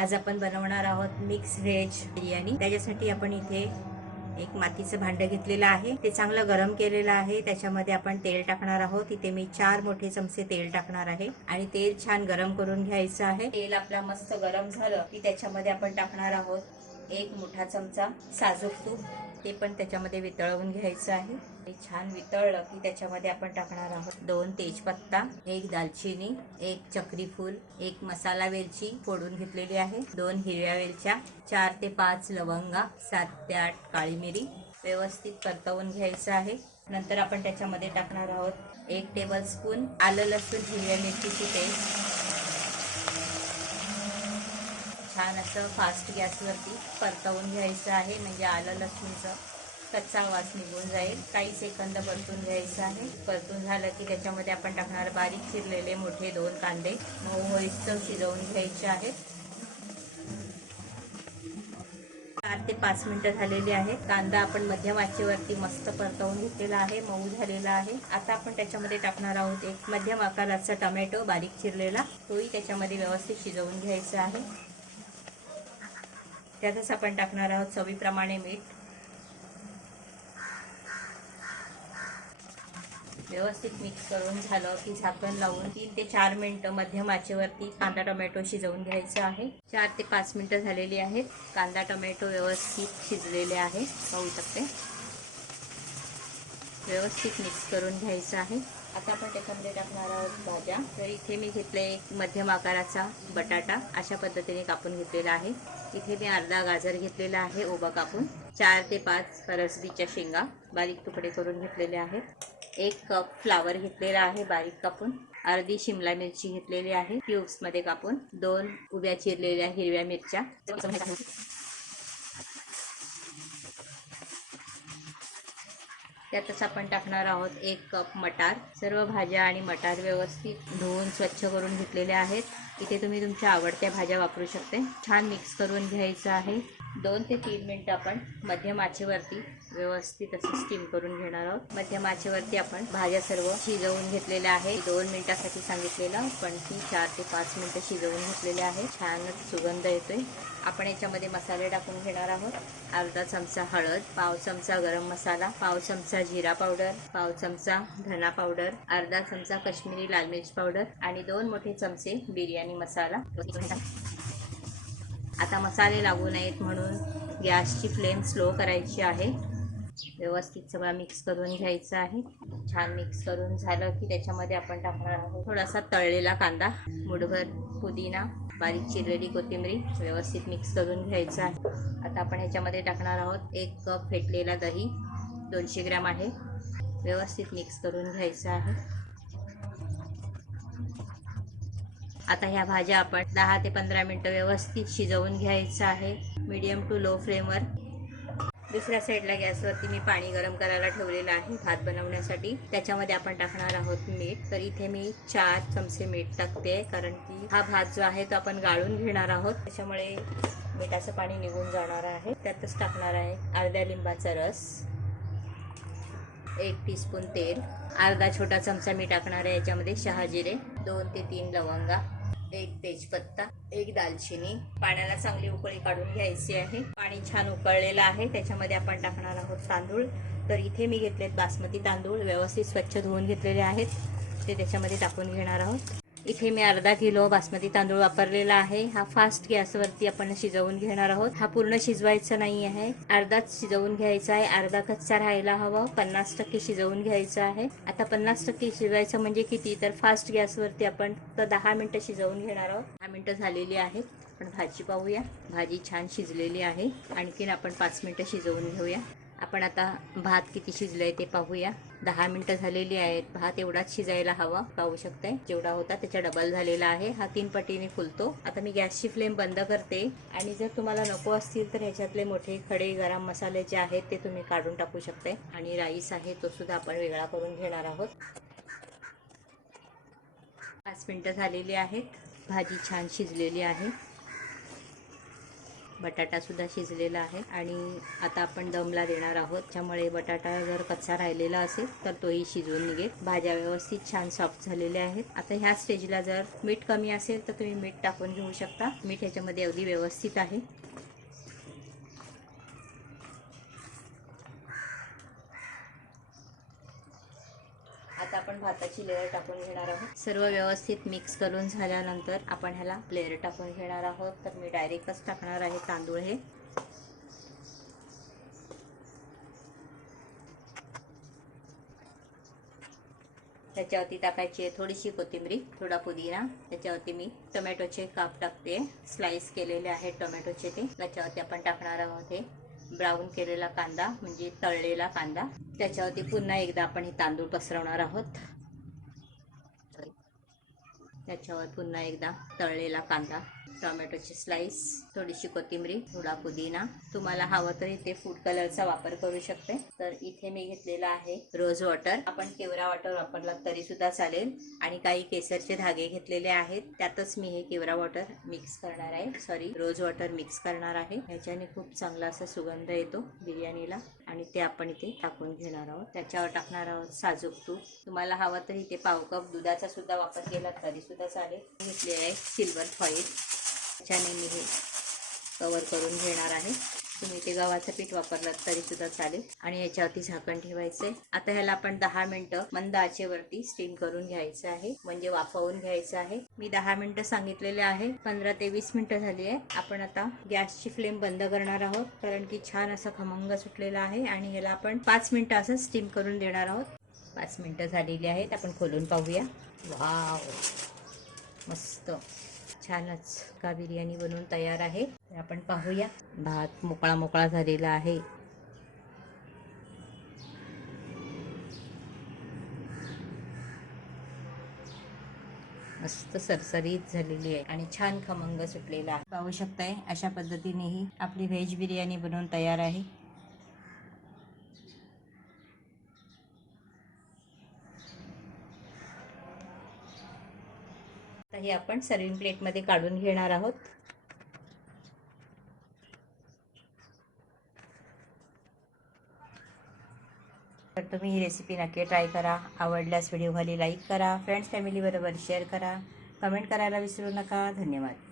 आज आपण बनवणार आहोत मिक्स व्हेज बिर्याणी। त्याच्यासाठी आपण इथे एक मातीचं भांडं घेतलेलं आहे, ते चांगलं गरम केलेलं आहे। त्याच्यामध्ये आपण तेल टाकणार आहोत। इथे मी 4 मोठे चमचे तेल टाकणार आहे आणि तेल छान गरम करून घ्यायचं आहे। तेल आपला मस्त गरम झालं की त्याच्यामध्ये आपण टाकणार आहोत 1 मोठा चमचा साजूक तूप, ते पण त्याच्यामध्ये वितळवून घ्यायचं आहे। ते छान वितळलं की त्याच्यामध्ये आपण टाकणार आहोत 2 तेजपत्ता, 1 दालचिनी, 1 चक्री फूल, 1 मसाला वेलची फोडून घेतलेली आहे, 2 हिरव्या वेलच्या, 4 ते 5 लवंगा, 7 ते 8 काळी मिरी। व्यवस्थित परतवून घ्यायचं आहे। नंतर आपण त्याच्यामध्ये टाकणार आहोत 1 टेबलस्पून आलं लसूण हिरव्या मिरचीची पेस्ट। छान असं फास्ट गॅसवरती परतवून घ्यायचं आहे, म्हणजे आलं लसूणचं कच्चा वास निघून जाईल। काही सेकंद परतून घ्यायचं आहे। परतून झालं की त्याच्यामध्ये आपण टाकणार बारीक चिरलेले मोठे 2 कांदे, मऊ होईस्तोवर शिजवून घ्यायचे आहेत। 4 ते 5 मिनिटं झालेली आहेत। कांदा आपण मध्यम आचेवरती मस्त परतवून घेतलेला आहे, मऊ झालेला आहे। आता आपण त्याच्यामध्ये टाकणार आहोत 1 मध्यम आकाराचा टोमॅटो बारीक चिरलेला, तोही त्याच्यामध्ये व्यवस्थित शिजवून घ्यायचा आहे। त्यातच आपण टाकणार आहोत चवीप्रमाणे मीठ। व्यवस्थित मिक्स करून झालं की झाकण लावून 3 ते 4 मिनिटं मध्यम आचेवरती कांदा टोमॅटो शिजवून घ्यायचा आहे। 4 ते 5 मिनिटं झालेली आहेत। कांदा टोमॅटो व्यवस्थित शिजलेले आहे, पाहू शकते। व्यवस्थित मिक्स करून घ्यायचं आहे। आता आपण त्याच्यामध्ये टाकणार आहोत भाज्या। तर इथे मी घेतले 1 मध्यम आकाराचा बटाटा, अशा पद्धतीने कापून घेतलेला आहे। इथे मी अर्धा गाजर घेतलेला आहे उभा कापून, 4 ते 5 फरसबीच्या शेंगा बारीक तुकडे करून घेतलेले आहेत, 1 कप फ्लावर घेतलेला आहे बारीक कापून, अर्धी शिमला मिरची घेतलेली आहे क्यूब्स मध्ये कापून, 2 उभ्या चिरलेल्या हिरव्या मिरच्या। त्यातच आपण टाकणार आहोत 1 कप मटार। सर्व भाज्या आणि मटार व्यवस्थित धुवून स्वच्छ करून घेतलेले आहेत। इथे तुम्ही तुमच्या आवडत्या भाज्या वापरू शकते। छान मिक्स करून घ्यायचं आहे। 2 ते 3 मिनिटं आपण मध्यम आचेवरती व्यवस्थित असं स्टीम करून घेणार आहोत। मध्यम आचेवरती आपण भाज्या सर्व शिजवून घेतलेल्या आहे। 2 मिनिटासाठी सांगितलेलं, पण ती 4 ते 5 मिनिटं शिजवून घेतलेले आहे। छानच सुगंध येतोय। आपण याच्यामध्ये मसाले टाकून घेणार आहोत। अर्धा चमचा हळद, पाव चमचा गरम मसाला, पाव चमचा जिरा पावडर, पाव चमचा धना पावडर, अर्धा चमचा काश्मीरी लाल मिर्च पावडर आणि 2 मोठे चमचे बिर्याणी मसाला। आता मसाले लागू नयेत म्हणून गॅसची फ्लेम स्लो करायची आहे। व्यवस्थित सगळं मिक्स करून घ्यायचं आहे। छान मिक्स करून झालं की त्याच्यामध्ये आपण टाकणार आहोत थोडासा तळलेला कांदा, मुठभर पुदिना, बारीक चिरलेली कोथिंबीर, व्यवस्थित मिक्स करून घ्यायचं आहे। आता आपण ह्याच्यामध्ये टाकणार आहोत 1 कप फेटलेला दही, 200 ग्रॅम आहे। व्यवस्थित मिक्स करून घ्यायचं आहे। आता ह्या भाज्या आपण 10 ते 15 मिनिटं व्यवस्थित शिजवून घ्यायचं आहे, मीडियम टू लो फ्लेमवर। दुसऱ्या साईडला गॅसवरती मी पाणी गरम करायला ठेवलेलं आहे भात बनवण्यासाठी। त्याच्यामध्ये आपण टाकणार आहोत मीठ। तर इथे मी 4 चमचे मीठ टाकते, कारण की हा भात जो आहे तो आपण गाळून घेणार आहोत, त्याच्यामुळे मिठाचं पाणी निघून जाणार आहे। त्यातच टाकणार आहे अर्ध्या लिंबाचा रस, 1 टीस्पून तेल, अर्धा छोटा चमचा मी टाकणार आहे याच्यामध्ये शहाजिरे, 2 ते 3 लवंगा, 1 तेजपत्ता, 1 दालचिनी। पाण्याला चांगली उकळी काढून घ्यायची आहे। पाणी छान उकळलेलं आहे, त्याच्यामध्ये आपण टाकणार आहोत तांदूळ। तर इथे मी घेतलेत बासमती तांदूळ, व्यवस्थित स्वच्छ धुवून घेतलेले आहेत, ते त्याच्यामध्ये टाकून घेणार आहोत। इथे मी अर्धा किलो बासमती तांदूळ वापरलेला आहे। हा फास्ट गॅसवरती आपण शिजवून घेणार आहोत। हा पूर्ण शिजवायचा नाही आहे, अर्धाच शिजवून घ्यायचा आहे, अर्धा कच्चा राहायला हवा। 50% शिजवून घ्यायचं आहे। आता 50% शिजवायचं म्हणजे किती, तर फास्ट गॅसवरती आपण तर 10 मिनिटं शिजवून घेणार आहोत। 10 मिनिटं झालेली आहेत। आपण भाजी पाहूया। भाजी छान शिजलेली आहे, आणखीन आपण 5 मिनिटं शिजवून घेऊया। आपण आता भात किती शिजलंय ते पाहूया। 10 मिनिटं झालेली आहेत। भात एवढाच शिजायला हवा, पाहू शकताय जेवढा होता त्याच्या डबल झालेला आहे। हा 3 पटीने फुलतो। आता मी गॅसची फ्लेम बंद करते, आणि जर तुम्हाला नको असतील तर ह्याच्यातले मोठे खडे गरम मसाले जे आहेत ते तुम्ही काढून टाकू शकते, आणि राईस आहे तो सुद्धा आपण वेगळा करून घेणार आहोत। 5 मिनिटं झालेली आहेत। भाजी छान शिजलेली आहे। बटाटा सुद्धा शिजलेला आहे आणि आता आपण दमला देणार आहोत, त्यामुळे बटाटा जर कच्चा राहिलेला असेल तर तोही शिजवून निघेल. भाज्या व्यवस्थित छान सॉफ्ट झालेल्या आहेत. आता ह्या स्टेजला जर मीठ कमी असेल तर तुम्ही मीठ टाकून घेऊ शकता. मीठ ह्याच्यामध्ये अगदी व्यवस्थित आहे. आता आपण भाताची लेयर टाकून घेणार आहोत. सर्व व्यवस्थित मिक्स करून झाल्यानंतर आपण ह्याला लेयर टाकून घेणार आहोत. तर मी डायरेक्टच टाकणार आहे तांदूळ हे. त्याच्यावरती टाकायची आहे थोडीशी कोथिंबरी, थोडा पुदिना. त्याच्यावरती मी टोमॅटोचे काप टाकते, स्लाइस केलेले आहेत टोमॅटोचे ते. त्याच्यावरती आपण टाकणार आहोत हे ब्राऊन केलेला कांदा, म्हणजे तळलेला कांदा. त्याच्यावरती पुन्हा एकदा आपण हे तांदूळ पसरवणार आहोत. त्याच्यावर पुन्हा एकदा तळलेला कांदा, टोमॅटोची स्लाइस, थोडीशी कोथिंबरी, थोडा पुदिना. तुम्हाला हवं तर इथे फूड कलरचा वापर करू शकते. तर इथे मी घेतलेला आहे रोज वॉटर. आपण केवरा वॉटर वापरला तरी सुद्धा चालेल. आणि काही केसरचे धागे घेतलेले आहेत, त्यातच मी हे केवरा वॉटर मिक्स करणार आहे, रोज वॉटर मिक्स करणार आहे. ह्याच्याने खूप चांगला असा सुगंध येतो बिर्याणीला. आणि ते आपण इथे टाकून घेणार आहोत. त्याच्यावर टाकणार आहोत साजूक तूप. तुम्हाला हवं तर इथे पाव कप दुधाचा सुद्धा वापर केला तरी सुद्धा चालेल. घेतले आहे सिल्वर फॉईल, त्याच्याने मी हे कवर करून घेणार आहे. तुम्ही ते गव्हाचं पीठ वापरलं तरी सुद्धा चालेल. आणि याच्यावरती झाकण ठेवायचंय. आता ह्याला आपण 10 मिनिटं मंद आचेवरती स्टीम करून घ्यायचं आहे, म्हणजे वाफवून घ्यायचं आहे. मी 10 मिनिटं सांगितलेले आहे, 15 ते 20 मिनिटं झाली आहे. आपण आता गॅसची फ्लेम बंद करणार आहोत, कारण की छान असा खमंग सुटलेला आहे. आणि ह्याला आपण 5 मिनिटं असं स्टीम करून देणार आहोत. 5 मिनिटं झालेली आहेत. आपण खोलून पाहूया. वाव, मस्त छानच का बिर्याणी बनवून तयार आहे. आपण पाहूया. भात मोकळा मोकळा झालेला आहे. मस्त सरसरीत झालेली आहे आणि छान खमंग सुटलेला आहे. पाहू शकताय, अशा पद्धतीनेही आपली व्हेज बिर्याणी बनवून तयार आहे. आता हे आपण सर्विंग प्लेटमध्ये काढून घेणार आहोत. तर तुम्ही ही रेसिपी नक्की ट्राय करा. आवडल्यास व्हिडिओ खाली लाईक करा, फ्रेंड्स फॅमिली बरोबर शेअर करा, कमेंट करायला विसरू नका. धन्यवाद.